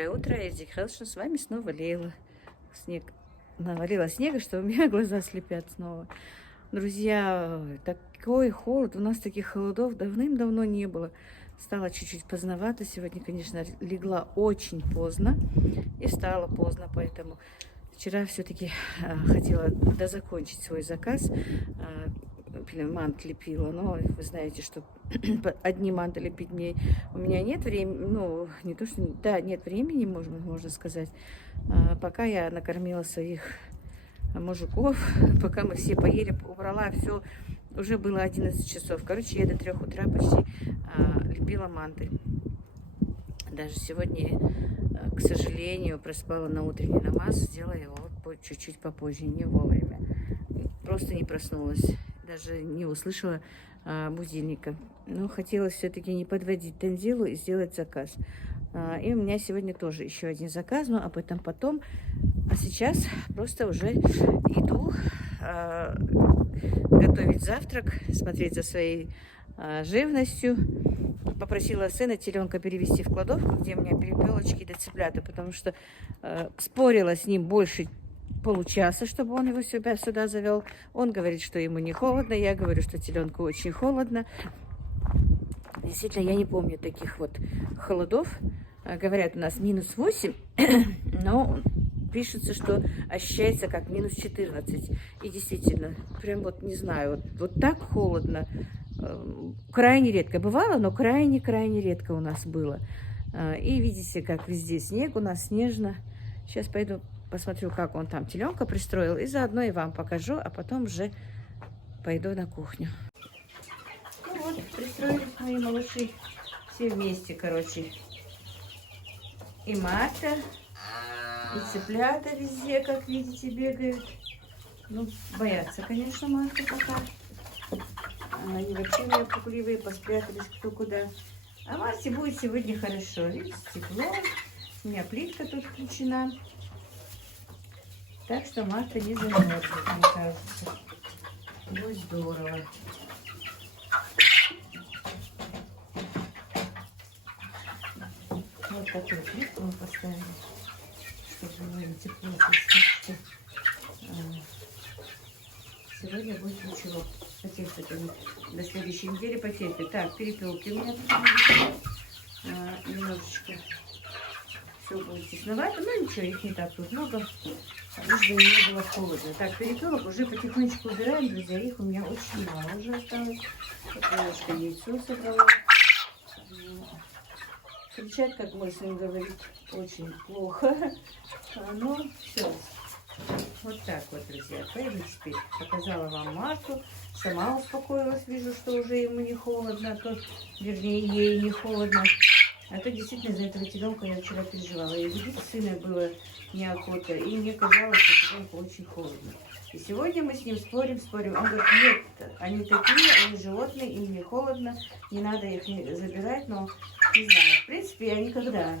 Доброе утро, Эдди Хелшин, с вами снова Лейла. Снег, навалило снега, что у меня глаза слепят снова. Друзья, такой холод, у нас таких холодов давным-давно не было. Стало чуть-чуть поздновато, сегодня, конечно, легла очень поздно и встала поздно, поэтому вчера все-таки хотела дозакончить свой заказ. Мант лепила, но вы знаете, что одни манты лепить у меня нет времени, ну, не то, что, да, нет времени, можно сказать. Пока я накормила своих мужиков, пока мы все поели, убрала все, уже было 11 часов. Короче, я до 3 утра почти лепила манты. Даже сегодня, к сожалению, проспала на утренний намаз, сделала его чуть-чуть попозже, не вовремя. Просто не проснулась, даже не услышала будильника. Но хотелось все-таки не подводить Танзилу и сделать заказ. И у меня сегодня тоже еще один заказ, но об этом потом. А сейчас просто уже иду готовить завтрак, смотреть за своей живностью. Попросила сына теленка перевести в кладовку, где у меня перепелочки да цыплята, потому что спорила с ним больше получаса, чтобы он его сюда завел. Он говорит, что ему не холодно, я говорю, что теленку очень холодно. Действительно, я не помню таких вот холодов. Говорят, у нас -8, но пишется, что ощущается как -14. И действительно, прям вот не знаю, вот так холодно. Крайне редко бывало, но крайне редко у нас было. И видите, как везде снег, у нас снежно. Сейчас пойду посмотрю, как он там теленка пристроил, и заодно и вам покажу, а потом уже пойду на кухню. Ну вот, пристроились мои малыши все вместе, короче. И Марта, и цыплята везде, как видите, бегают. Ну, боятся, конечно, Марта пока. Они вообще не пугливые, поспрятались кто куда. А Марте будет сегодня хорошо. Видите, тепло. У меня плитка тут включена. Так что Марта не замерзнет, мне кажется. Будет здорово. Вот такую плитку мы поставили, чтобы было тепло. Сегодня будет ничего. Потерпит до следующей недели потерпит. Так, перепелки у меня тут немножечко. Все будет тесновато, но ничего, их не так тут много. Лишь бы не было холодно. Так, перепелок уже потихонечку убираем, друзья. Их у меня очень мало уже осталось. Вот немножко яйцо собрала. Кричать, как мой сын говорит, очень плохо. Но все. Вот так вот, друзья. Пойду теперь. Показала вам Марту. Сама успокоилась. Вижу, что уже ему не холодно. Вернее, ей не холодно. А то действительно за этого теленка я вчера переживала. И видите, сына было неохота. И мне казалось, что теленку очень холодно. И сегодня мы с ним спорим. Он говорит, нет, они такие, они животные, им не холодно. Не надо их забирать, но не знаю. В принципе, я никогда.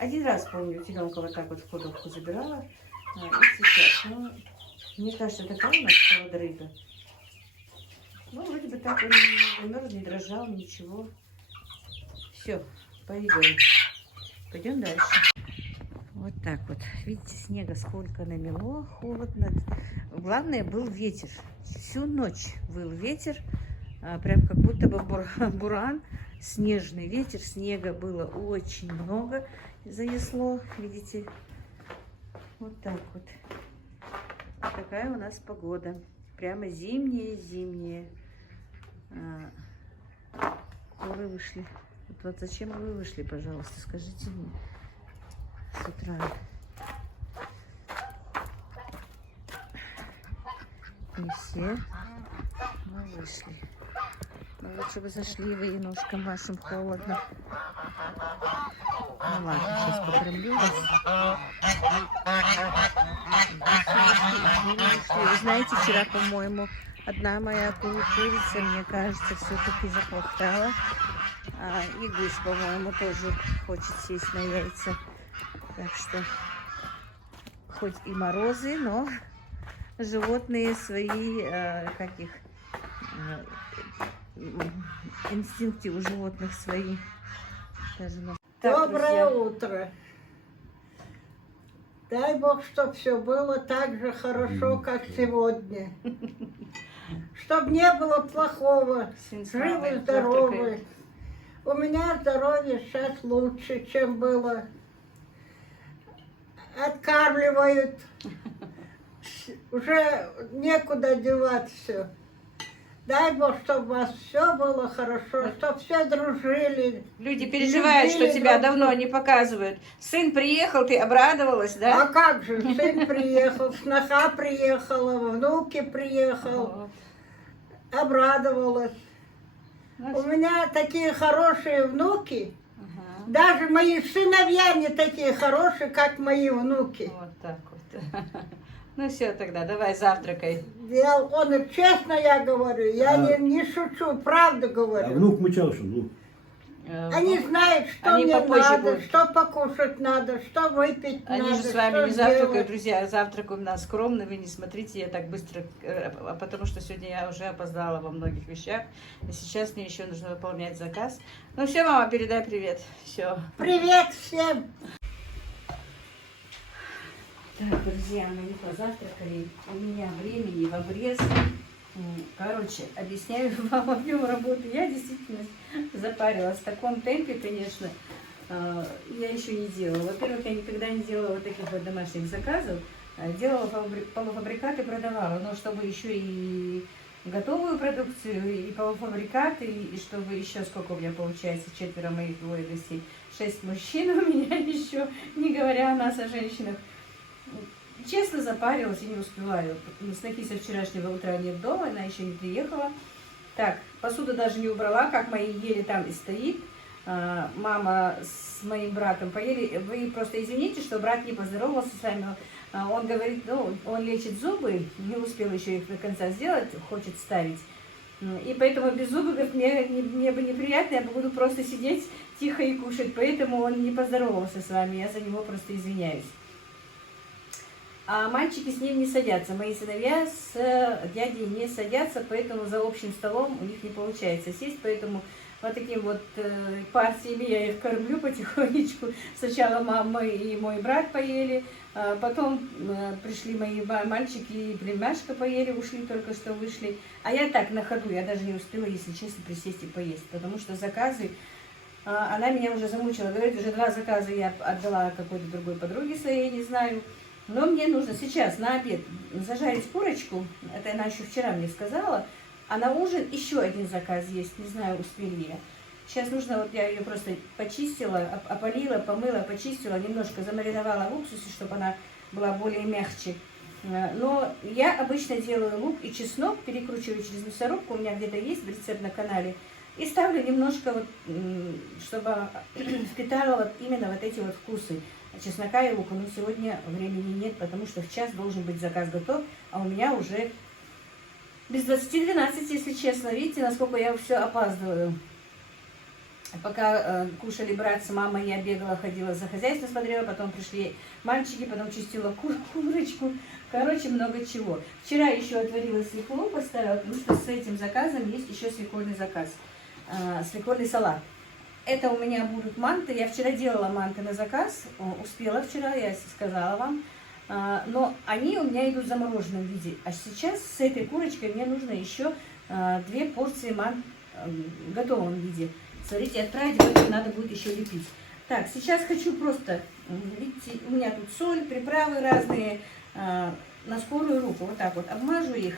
Один раз, помню, теленка вот так вот в кладовку забирала. И сейчас. Но мне кажется, такая у нас холодрыга. Ну, вроде бы так он не замерз, не дрожал, ничего. Все. Пойдем дальше. Вот так вот. Видите, снега сколько намело, холодно. Главное, был ветер. Всю ночь был ветер. Прям как будто бы буран. Снежный ветер. Снега было очень много. Занесло, видите. Вот так вот. Такая у нас погода. Прямо зимняя. Вы вышли. Вот зачем вы вышли, пожалуйста, скажите мне с утра. Не все, но вышли. Но лучше бы зашли, вы ножкам вашим холодно. Ну ладно, сейчас покормлю вас. Вы знаете, вчера, по-моему, одна моя курица, мне кажется, все-таки заплохтала. И гусь, по-моему, тоже хочет сесть на яйца. Так что, хоть и морозы, но животные свои, инстинкты у животных свои. Так, доброе утро. Дай Бог, чтобы все было так же хорошо, как сегодня. Чтобы не было плохого. Сын с Живы, мамой здоровы. завтракает. У меня здоровье сейчас лучше, чем было. Откармливают. Уже некуда девать все. Дай Бог, чтобы у вас все было хорошо, чтобы все дружили. Люди переживают, что любили тебя друг давно не показывают. Сын приехал, ты обрадовалась, А да? как же, сын приехал, сноха приехала, внуки приехал, Вот. обрадовалась. Ну, У меня такие хорошие внуки, ага. даже мои сыновья не такие хорошие, как мои внуки. Вот так вот. Ну все тогда, давай завтракай. Честно я говорю, я не шучу, правду А говорю. внук мычал, что внук. Они знают, что Они мне попозже надо, будут. что покушать надо, что выпить Они надо, же с вами что не завтракают, сделать. друзья. Завтрак у нас скромный, вы не смотрите, я так быстро, потому что сегодня я уже опоздала во многих вещах. И сейчас мне еще нужно выполнять заказ. Ну все, мама, передай привет. Все. Привет всем! Так, друзья, мы не позавтракали. У меня времени в обрез. Короче, объясняю вам объем работы. Я действительно запарилась в таком темпе, конечно. Я еще не делала. Во-первых, я никогда не делала вот таких вот домашних заказов. Делала полуфабрикаты, продавала. Но чтобы еще и готовую продукцию, и полуфабрикаты, и чтобы еще сколько у меня получается, 4 моих, 2 гостей, 6 мужчин у меня еще, не говоря о нас, о женщинах. Честно запарилась и не успеваю. Снохи со вчерашнего утра нет дома, она еще не приехала. Так, посуду даже не убрала, как мои ели там и стоит. Мама с моим братом поели. Вы просто извините, что брат не поздоровался с вами. Он говорит, ну, он лечит зубы, не успел еще их до конца сделать, хочет ставить. И поэтому без зубов, говорит, мне бы неприятно, я буду просто сидеть тихо и кушать. Поэтому он не поздоровался с вами, я за него просто извиняюсь. А мальчики с ним не садятся. Мои сыновья с дядей не садятся, поэтому за общим столом у них не получается сесть. Поэтому вот такими вот партиями я их кормлю потихонечку. Сначала мама и мой брат поели, потом пришли мои мальчики и племяшка поели, ушли, только что вышли. А я так на ходу, я даже не успела, если честно, присесть и поесть, потому что заказы, она меня уже замучила. Говорит, уже 2 заказа я отдала какой-то другой подруге своей, не знаю. Но мне нужно сейчас на обед зажарить курочку, это она еще вчера мне сказала, а на ужин еще один заказ есть, не знаю, успели ли я. Сейчас нужно, вот я ее просто почистила, опалила, помыла, почистила, немножко замариновала в уксусе, чтобы она была более мягче. Но я обычно делаю лук и чеснок, перекручиваю через мясорубку, у меня где-то есть рецепт на канале, и ставлю немножко, вот, чтобы впитала именно вот эти вот вкусы чеснока и лука. Но сегодня времени нет, потому что в час должен быть заказ готов, а у меня уже без 20:12, если честно. Видите, насколько я все опаздываю. Пока кушали брат с мамой, я бегала, ходила за хозяйством, смотрела, потом пришли мальчики, потом чистила курочку. Короче, много чего. Вчера еще отварила свеклу, поставила, потому что с этим заказом есть еще свекольный заказ. Свекольный салат. Это у меня будут манты. Я вчера делала манты на заказ, успела вчера, я сказала вам. Но они у меня идут в замороженном виде. А сейчас с этой курочкой мне нужно еще 2 порции мант в готовом виде. Смотрите, отправить, поэтому надо будет еще лепить. Так, сейчас хочу просто, видите, у меня тут соль, приправы разные, на скорую руку. Вот так вот обмажу их,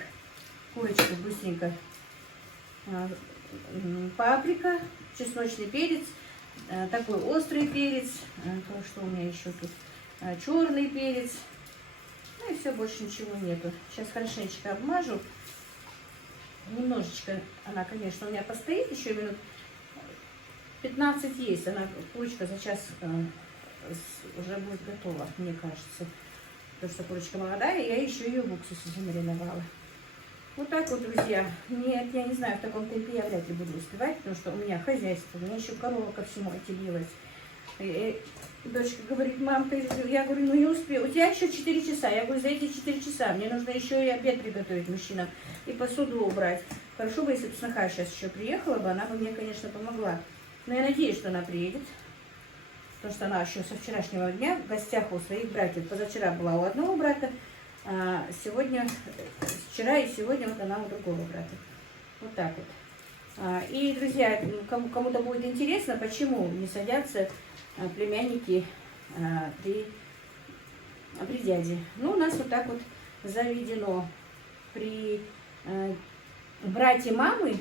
курочку быстренько. Паприка, чесночный перец, такой острый перец, что у меня еще тут, черный перец, ну и все, больше ничего нету. Сейчас хорошенечко обмажу, немножечко, она, конечно, у меня постоит еще минут 15 есть, она, курочка за час уже будет готова, мне кажется, потому что курочка молодая, я еще ее в уксусе замариновала. Вот так вот, друзья. Нет, я не знаю, в таком темпе я вряд ли буду успевать, потому что у меня хозяйство, у меня еще корова ко всему отелилась. И дочка говорит, мамка, я говорю, ну не успею, у тебя еще 4 часа. Я говорю, за эти 4 часа мне нужно еще и обед приготовить мужчинам, и посуду убрать. Хорошо бы, если бы сноха сейчас еще приехала бы, она бы мне, конечно, помогла. Но я надеюсь, что она приедет. потому что она еще со вчерашнего дня в гостях у своих братьев. Позавчера была у одного брата, а сегодня, вчера и сегодня вот она у другого брата. Вот так вот. И, друзья, кому-то будет интересно, почему не садятся племянники при дяде. Ну, у нас вот так вот заведено. При брате мамы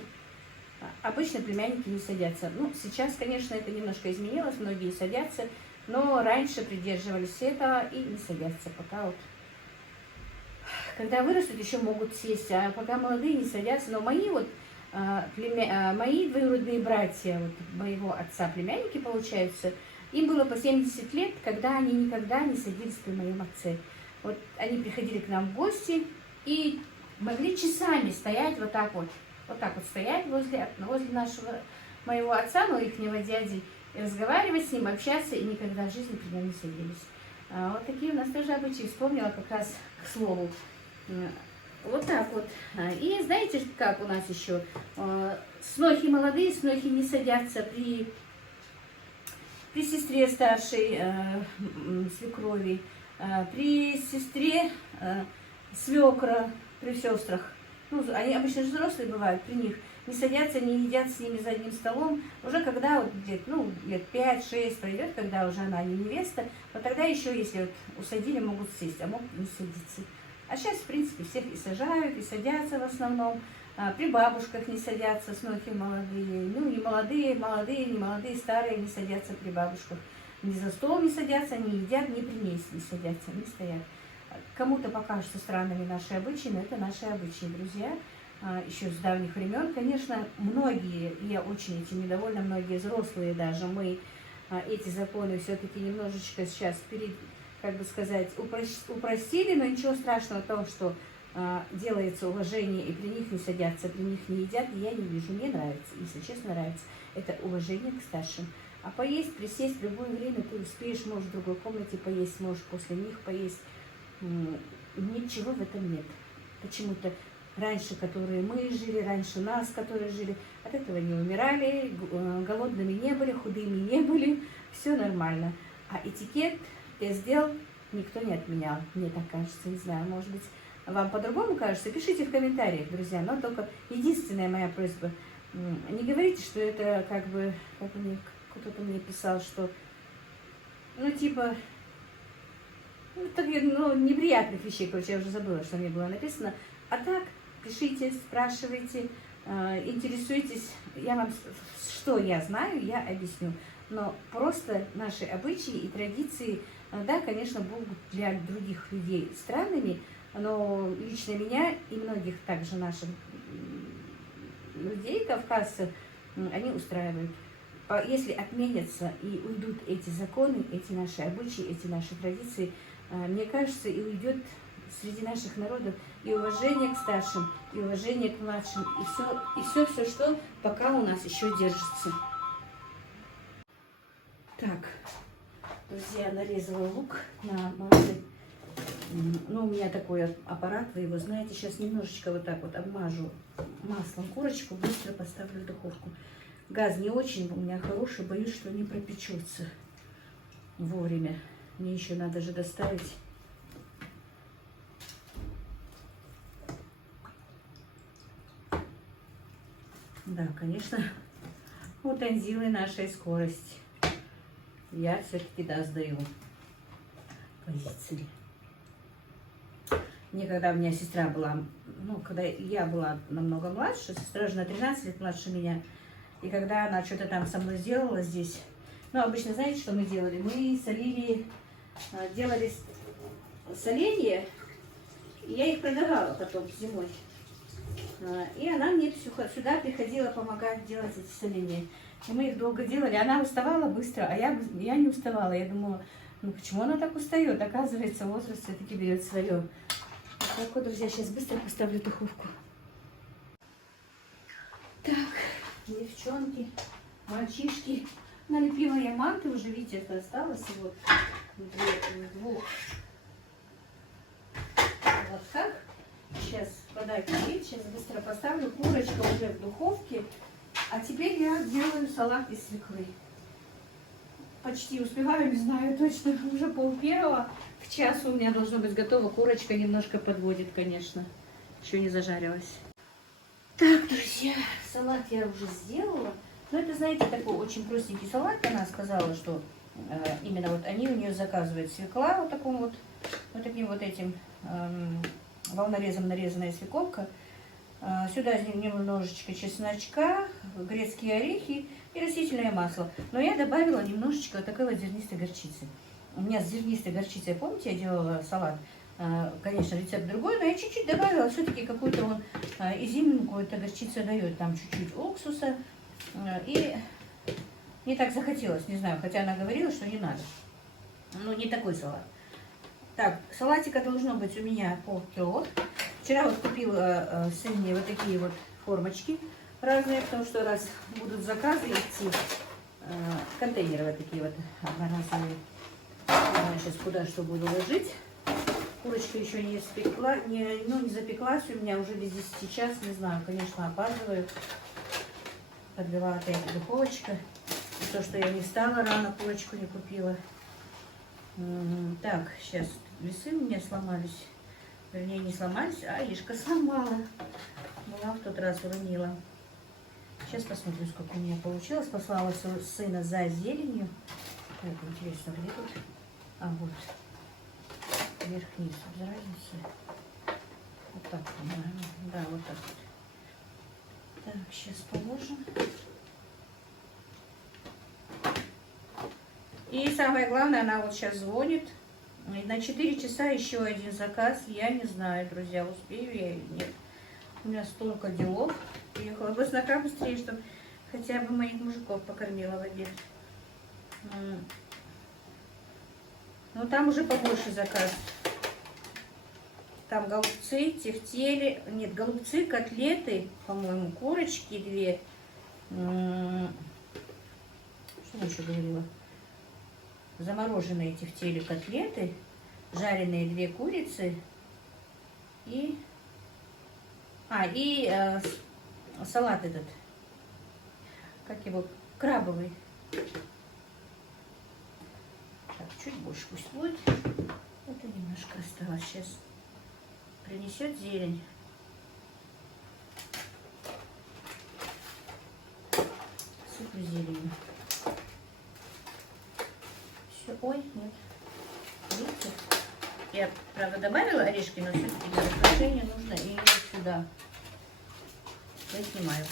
обычно племянники не садятся. Ну, сейчас, конечно, это немножко изменилось, многие садятся, но раньше придерживались этого и не садятся. Пока вот, когда вырастут, еще могут сесть, а пока молодые не садятся. Но мои вот мои двоюродные братья, вот, моего отца, племянники, получаются, им было по 70 лет, когда они никогда не садились при моем отце. Вот они приходили к нам в гости и могли часами стоять вот так вот стоять возле моего отца, но ихнего дяди, и разговаривать с ним, общаться, и никогда в жизни при нем не садились. Вот такие у нас тоже обычаи. Вспомнила как раз к слову. Вот так вот. И знаете, как у нас еще? Снохи молодые, снохи не садятся при сестре старшей свекрови, при сестре свекра, при сестрах. Ну, они обычно же взрослые бывают, при них не садятся, не едят с ними за одним столом. Уже когда вот лет 5-6 пройдет, когда уже она не невеста, вот тогда еще, если вот усадили, могут сесть, а могут не садиться. А сейчас, в принципе, всех и сажают, и садятся в основном. При бабушках не садятся, снохи молодые. Ну, не молодые, не молодые, старые не садятся при бабушках. Ни за стол не садятся, не едят, ни при ней не садятся, не стоят. Кому-то покажутся странными наши обычаи, но это наши обычаи, друзья. Еще с давних времен, конечно, многие, я очень этим недовольна, многие взрослые даже, мы эти законы все-таки немножечко сейчас как бы сказать, упростили, но ничего страшного в том, что делается уважение, и при них не садятся, при них не едят, я не вижу. Мне нравится, если честно, нравится. Это уважение к старшим. А поесть, присесть в любое время ты успеешь, можешь в другой комнате поесть, можешь после них поесть. Ничего в этом нет. Почему-то раньше, которые мы жили, раньше нас, которые жили, от этого не умирали, голодными не были, худыми не были, все нормально. А этикет я сделал, никто не отменял, мне так кажется, не знаю, может быть, вам по-другому кажется, пишите в комментариях, друзья, но только единственная моя просьба, не говорите, что это как бы, как кто-то мне писал, что, ну, типа, неприятных вещей, короче, я уже забыла, что мне было написано, а так, пишите, спрашивайте, интересуйтесь, я вам, что я знаю, я объясню. Но просто наши обычаи и традиции, да, конечно, будут для других людей странными, но лично меня и многих также наших людей, кавказцев, они устраивают. Если отменятся и уйдут эти законы, эти наши обычаи, эти наши традиции, мне кажется, и уйдет среди наших народов и уважение к старшим, и уважение к младшим, и все, что пока у нас еще держится. Так, друзья, нарезала лук на масле. Ну, у меня такой аппарат, вы его знаете. Сейчас немножечко вот так вот обмажу маслом курочку, быстро поставлю в духовку. Газ не очень у меня хороший, боюсь, что не пропечется вовремя. Мне еще надо же доставить. Да, конечно, у Танзилы нашей скорость. Я все-таки сдаю позиции. Мне когда у меня сестра была, ну, когда я была намного младше, сестра же на 13 лет младше меня, и когда она что-то там со мной сделала здесь, ну, обычно, знаете, что мы делали? Мы солили, делали соленья, и я их продавала потом зимой. И она мне сюда приходила помогать делать эти соленья. И мы их долго делали. Она уставала быстро, а я не уставала. Я думала, ну почему она так устает? Оказывается, возраст все-таки берет свое. Так вот, друзья, сейчас быстро поставлю духовку. Так, девчонки, мальчишки. Налепила я манты, уже, видите, это осталось вот в двух лотках. Сейчас вода кипит, сейчас быстро поставлю. Курочка уже в духовке. А теперь я делаю салат из свеклы. почти успеваю, не знаю точно, уже пол-первого. К часу у меня должно быть готово. Курочка немножко подводит, конечно. Еще не зажарилась. Так, друзья, салат я уже сделала. Но это, знаете, такой очень простенький салат. Она сказала, что именно вот они у нее заказывают свекла вот таким вот этим волнорезом нарезанная свекловка. Сюда немножечко чесночка, грецкие орехи и растительное масло. Но я добавила немножечко вот такой вот зернистой горчицы. У меня с зернистой горчицей, помните, я делала салат? Конечно, рецепт другой, но я чуть-чуть добавила. Все-таки какую-то он изюминку эта горчица дает. Там чуть-чуть уксуса. И не так захотелось, не знаю. Хотя она говорила, что не надо. Ну, не такой салат. Так, салатика должно быть у меня полкило. Вчера вот купила сын мне вот такие вот формочки разные, потому что раз будут заказы идти, контейнеры вот такие вот одноразовые. Не знаю сейчас куда что буду ложить. Курочка еще не спекла, не запеклась у меня уже без 10 час, не знаю, конечно, опаздываю. Подбила опять духовочка. И то, что я не встала рано, курочку не купила. Так, сейчас весы у меня сломались. Вернее, не сломались, а Иришка сломала. Была в тот раз, уронила. Сейчас посмотрю, сколько у меня получилось. Послала сына за зеленью. Так, интересно, где тут? А, вот. Вверх-вниз, без разницы. Вот так, по-моему. Да, вот так вот. Так, сейчас положим. И самое главное, она вот сейчас звонит. И на 4 часа еще один заказ. Я не знаю, друзья, успею я или нет. У меня столько делов. Приехала бы с нога быстрее, чтобы хотя бы моих мужиков покормила в обед. Ну, там уже побольше заказ. Там голубцы, тефтели. Нет, голубцы, котлеты, по-моему, курочки 2. Что я еще говорила? Замороженные тефтели, котлеты, жареные 2 курицы и салат этот, как его, крабовый. Так, чуть больше пусть будет. Это немножко осталось. Сейчас принесет зелень. Сыплю зеленью. Ой, нет. Видите? Я, правда, добавила орешки, но все-таки для украшения нужно и сюда. Я снимаю.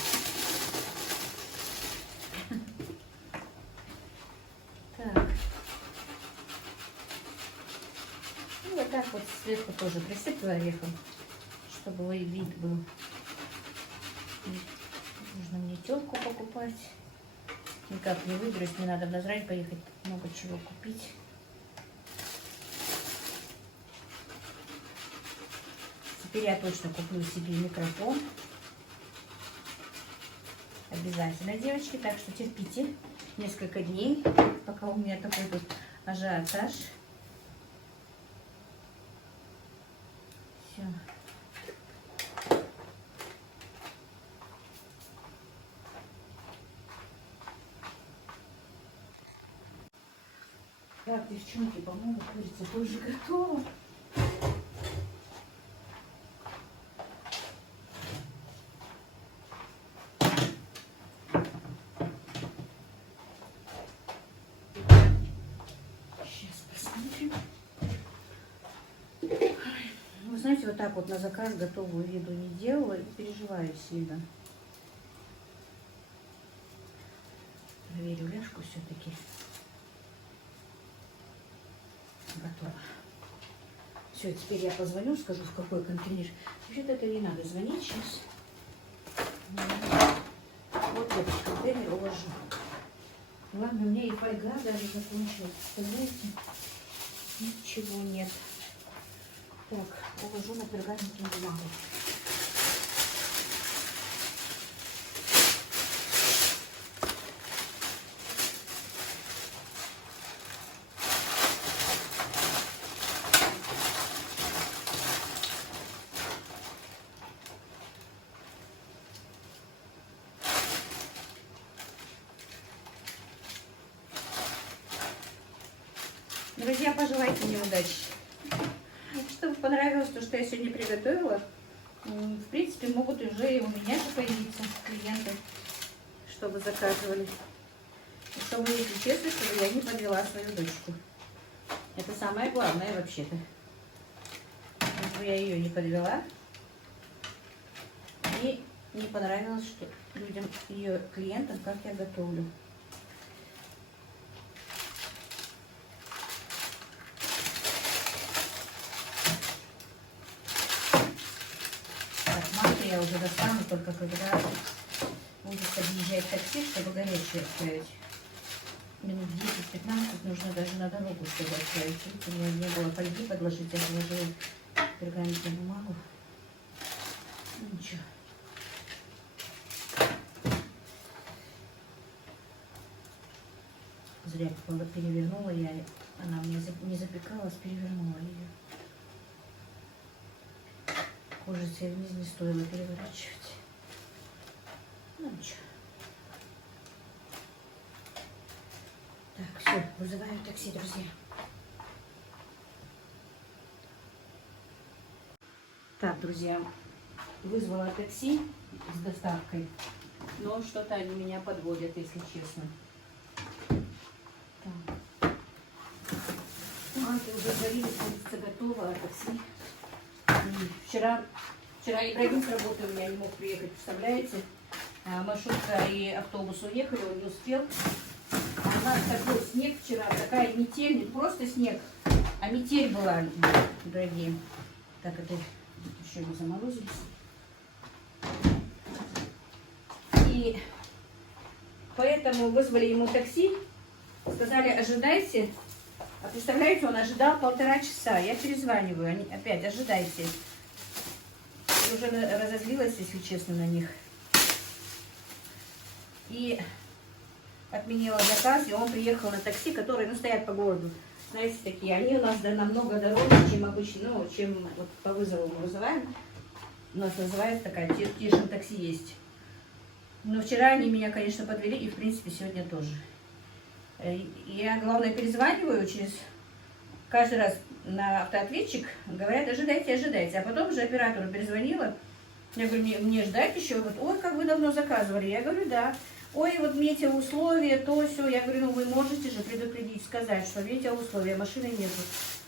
Так. И вот так вот сверху тоже присыплю орехом, чтобы вид был. Нужно мне телку покупать. Никак не выберусь, мне надо в Назрань поехать, много чего купить. Теперь я точно куплю себе микрофон. Обязательно, девочки, так что терпите несколько дней, пока у меня такой тут ажиотаж. Все. Так, девчонки, по-моему, курица тоже готова. Сейчас посмотрим. Вы знаете, вот так вот на заказ готовую еду не делала и переживаю сильно. Проверю ляжку все-таки. Готово. Все, теперь я позвоню, скажу, в какой контейнер. Вообще-то это не надо звонить сейчас. Вот этот контейнер уложу. Ладно, у меня и фольга даже закончилась. Представляете? Ничего нет. Так, уложу на пергаментную бумагу. Друзья, пожелайте мне удачи. Чтобы понравилось то, что я сегодня приготовила. В принципе, могут уже и у меня же появиться клиенты, чтобы заказывали. И чтобы, если честно, чтобы я не подвела свою дочку. Это самое главное вообще-то. Чтобы я ее не подвела. И не понравилось, что людям, ее клиентам, как я готовлю. Я уже достану только когда будет подъезжать такси, чтобы горячее отправить. Минут 10-15 нужно даже на дорогу, чтобы отправить. У меня не было фольги подложить, я положила пергаментную бумагу. Ну, ничего. Зря перевернула я, она мне не запекалась, перевернула ее. Кожицы вниз не стоило переворачивать. Ну ничего. Так, все, вызываю такси, друзья. Так, друзья, вызвала такси с доставкой, но что-то они меня подводят, если честно. Так. Манты уже заварились, становится готово, а такси. Вчера Ибрагим с работы у меня не мог приехать, представляете? Маршрутка и автобус уехали, он не успел. А у нас такой снег вчера, такая метель, не просто снег, а метель была, дорогие. Так, это еще не заморозились. И поэтому вызвали ему такси, сказали, ожидайте. А представляете, он ожидал 1,5 часа. Я перезваниваю, они опять, ожидайте. И уже разозлилась, если честно, на них. И отменила заказ, и он приехал на такси, которые, стоят по городу. Знаете, такие, они у нас намного дороже, чем обычно, чем вот по вызову мы вызываем. У нас называется такая, Тишин такси есть. Но вчера они меня, конечно, подвели, и, в принципе, сегодня тоже. Я, главное, перезваниваю через каждый раз на автоответчик, говорят, ожидайте, ожидайте. А потом уже оператору перезвонила, я говорю, мне ждать еще? Говорит, ой, как вы давно заказывали. Я говорю, да. Ой, вот метеоусловия, то все. Я говорю, ну вы можете же предупредить, сказать, что метеоусловия, машины нету.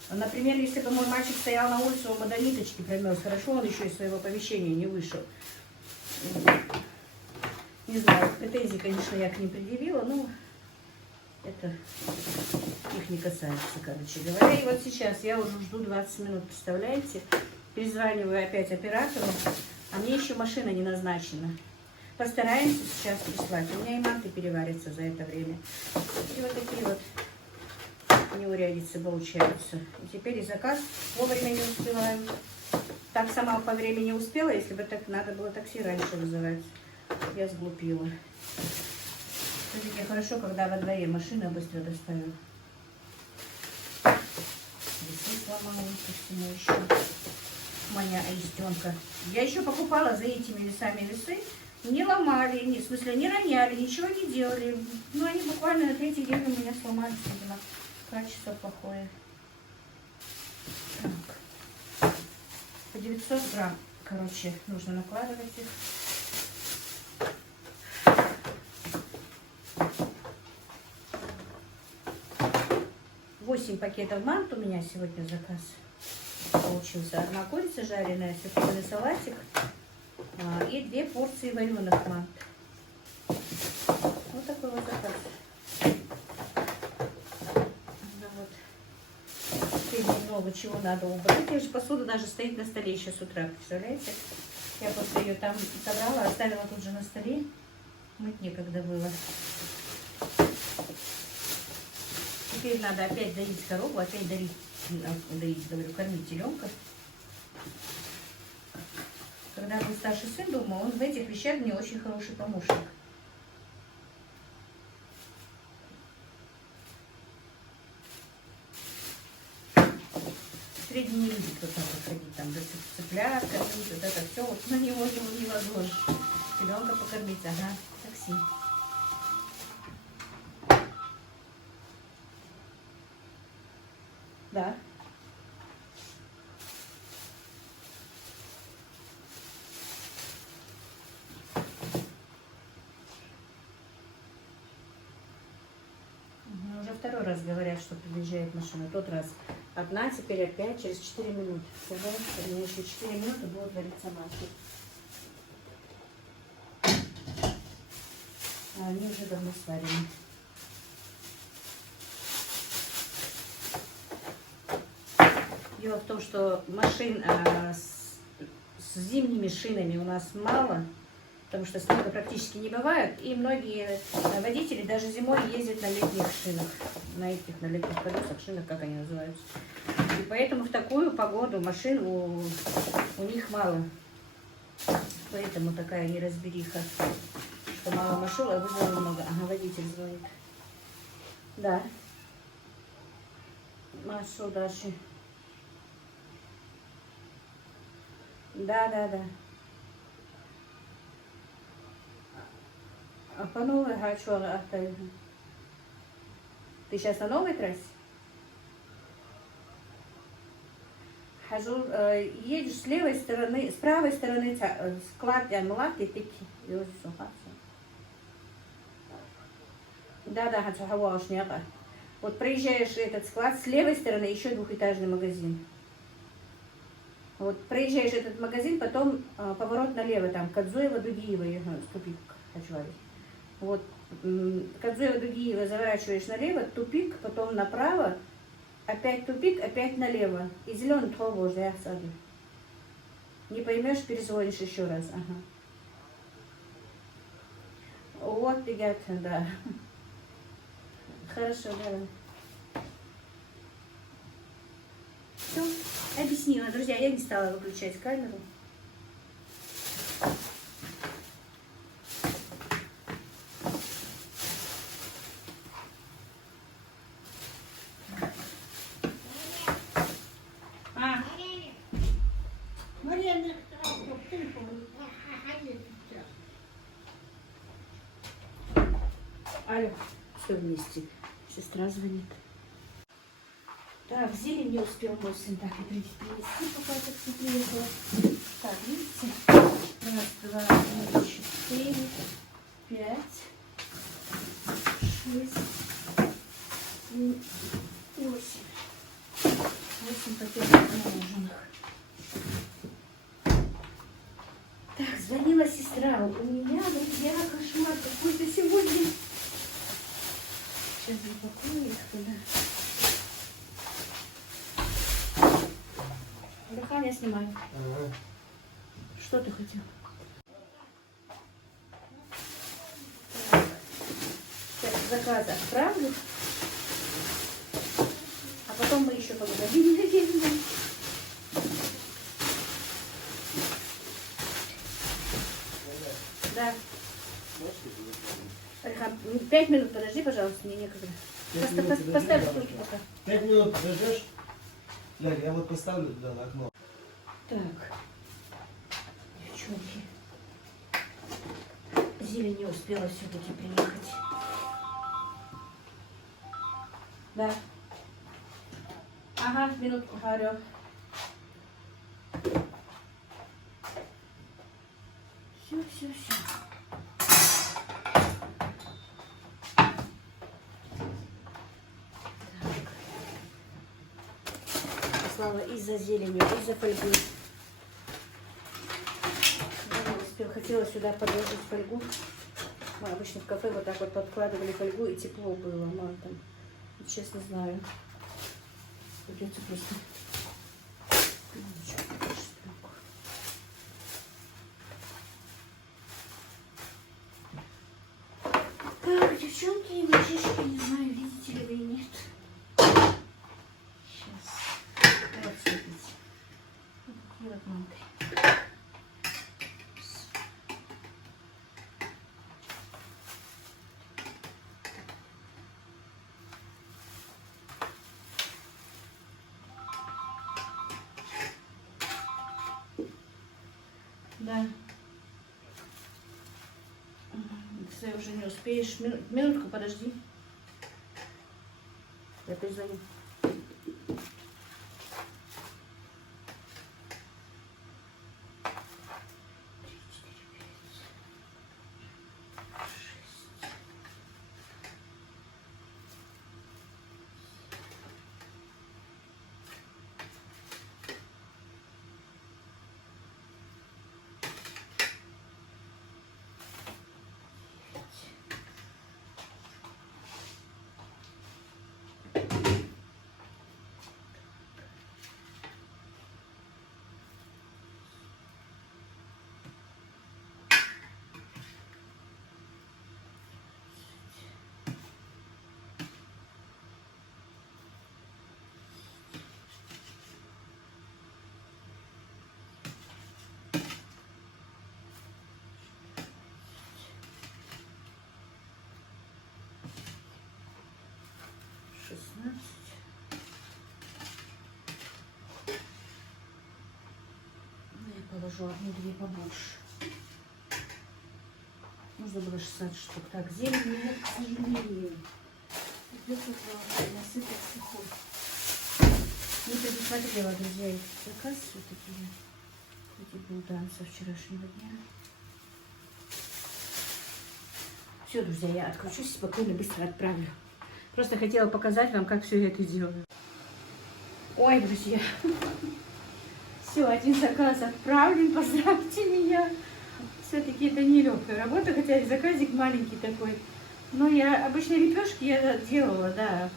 Например, если бы мой мальчик стоял на улице, он бы до ниточки промерз. Хорошо, он еще из своего помещения не вышел. Не знаю, претензий, конечно, я к ним предъявила, но это их не касается, короче говоря. И вот сейчас я уже жду 20 минут, представляете? Перезваниваю опять оператору, а мне еще машина не назначена. Постараемся сейчас прислать. У меня и манты переварятся за это время. И вот такие вот неурядицы получаются. И теперь и заказ вовремя не успеваю. Так сама по времени успела, если бы так надо было такси раньше вызывать. Я сглупила. Смотрите, хорошо, когда во дворе машина быстро доставила. Весы сломала по всему еще. Моя аистенка. Я еще покупала за этими весами весы. Не ломали, в смысле не роняли, ничего не делали. Ну, они буквально на 3-й день у меня сломались, видимо. Качество плохое. Так. По 900 грамм, короче, нужно накладывать их. 8 пакетов мант у меня сегодня заказ получился. 1 курица жареная, свекольный салатик и 2 порции вареных мант. Вот такой вот заказ. Ну, вот. Теперь много чего надо убрать. И же посуда даже стоит на столе еще с утра, представляете? Я просто ее там собрала, оставила тут же на столе. Мыть некогда было. Теперь надо опять доить корову, опять говорю, кормить теленка. Когда был старший сын дома, он в этих вещах мне очень хороший помощник. Средний не любит вот так вот ходить, там, цыплят, кормить, вот это все, вот на него невозможно. Теленка покормить, ага, такси. Да. Уже второй раз говорят, что приезжает машина. Тот раз одна, теперь опять через 4 минуты. Сказали, что у меня еще 4 минуты будет вариться масло. А они уже давно сварены. Дело в том, что машин с зимними шинами у нас мало, потому что снега практически не бывает, и многие водители даже зимой ездят на летних шинах, на летних колесах, шинах, как они называются. И поэтому в такую погоду машин у них мало. Поэтому такая неразбериха, что мало машин, а вызвало много. Ага, водитель звонит. Да. Машу дальше. Да. А по новой хочу оставить. Ты сейчас на новой трассе? Хожу, едешь с левой стороны, с правой стороны склад Млаки, тики. Да, хочу хавашняка. Вот проезжаешь этот склад, с левой стороны еще двухэтажный магазин. Вот проезжаешь этот магазин, потом поворот налево, там Кадзуева, Дугиева, тупик, хочу говорить. Вот Кадзуева, Дугиева, заворачиваешь налево, тупик, потом направо, опять тупик, опять налево. И зеленый тхово уже я саду. Не поймешь, перезвонишь еще раз. Ага. Вот, ребят, да. Хорошо, давай. Все, объяснила. Друзья, я не стала выключать камеру. Мария, Алло, все вместе. Сестра звонит. Так, зелень не успел мой сын так и принести, пока я так все приехала. Так, видите? Раз, два, три, 4, 5, 6, 7, 8. 8 пакетов мороженых. Так, звонила сестра. У меня, друзья, кошмар какой-то сегодня. Сейчас запакую их туда. Дыхание снимаю. Ага. Что ты хотел? Сейчас заказ отправлю. А потом мы еще поговорим, наверное. Да. Алихан, 5 минут подожди, пожалуйста, мне некогда. Поставь стульчик пока. 5 минут подождешь? Ляг, я вот поставлю туда на окно. Так, девчонки, зелень не успела все-таки приехать. Да. Ага, минутку, говорю. Все. Послала из-за зелени, из-за фольгы. Хотела сюда подложить фольгу. Мы обычно в кафе вот так вот подкладывали фольгу, и тепло было. Мало там. Сейчас не знаю. Придется просто... Так, девчонки и мальчишки, не знаю, видите ли вы или нет. Сейчас. Вот смотрите. Вот внутри. Да. Ты уже не успеешь. Минутку, подожди. Я перезвоню. положу одну-две побольше. Ну, забыла 60 штук. Так, зелени нет, к сожалению. Придется насыпать сухой. Не предусмотрела, друзья, этот заказ все-таки. Эти булданы со вчерашнего дня. Все, друзья, я откручусь и спокойно, быстро отправлю. Просто хотела показать вам, как все это делаю. Ой, друзья. Все, один заказ отправлен. Поздравьте меня. Все-таки это нелегкая работа, хотя и заказик маленький такой. Но я обычно лепешки я делала, да,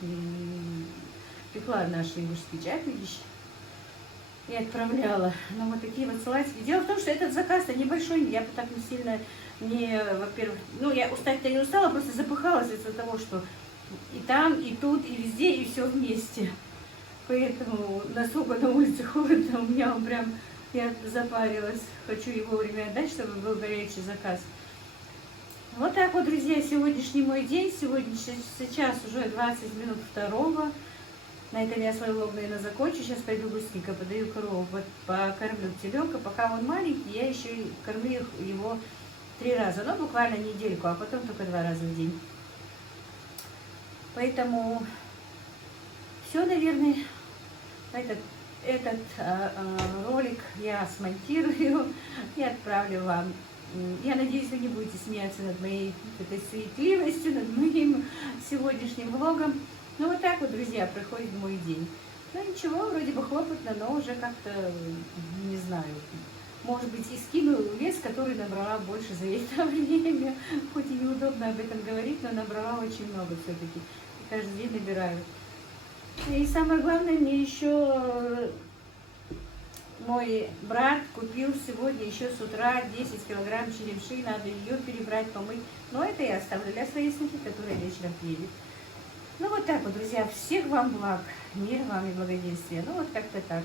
пекла наши русские чай, видишь, и отправляла. Но вот такие вот салатики. Дело в том, что этот заказ-то небольшой, я бы так не сильно не, во-первых, ну я устать-то не устала, просто запыхалась из-за того, что и там, и тут, и везде, и все вместе. Поэтому насколько на улице холодно, у меня он прям, я запарилась. Хочу его вовремя отдать, чтобы был горячий заказ. Вот так вот, друзья, сегодняшний мой день. Сегодня сейчас уже 20 минут второго. На этом я свой влог, наверное, закончу. Сейчас пойду быстренько подаю корову, покормлю теленка. Пока он маленький, я еще и кормлю его 3 раза. Ну, буквально недельку, а потом только 2 раза в день. Поэтому все, наверное, этот ролик я смонтирую и отправлю вам. Я надеюсь, вы не будете смеяться над моей этой суетливостью, над моим сегодняшним влогом. Ну, вот так вот, друзья, проходит мой день. Ну, ничего, вроде бы хлопотно, но уже как-то, не знаю, может быть, и скину вес, который набрала больше за это время. Хоть и неудобно об этом говорить, но набрала очень много все-таки. И каждый день набираю. И самое главное, мне еще мой брат купил сегодня еще с утра 10 килограмм черемши. Надо ее перебрать, помыть. Но это я оставлю для своей снохи, которая вечером приедет. Ну вот так вот, друзья. Всех вам благ. Мир вам и благоденствия. Ну вот как-то так.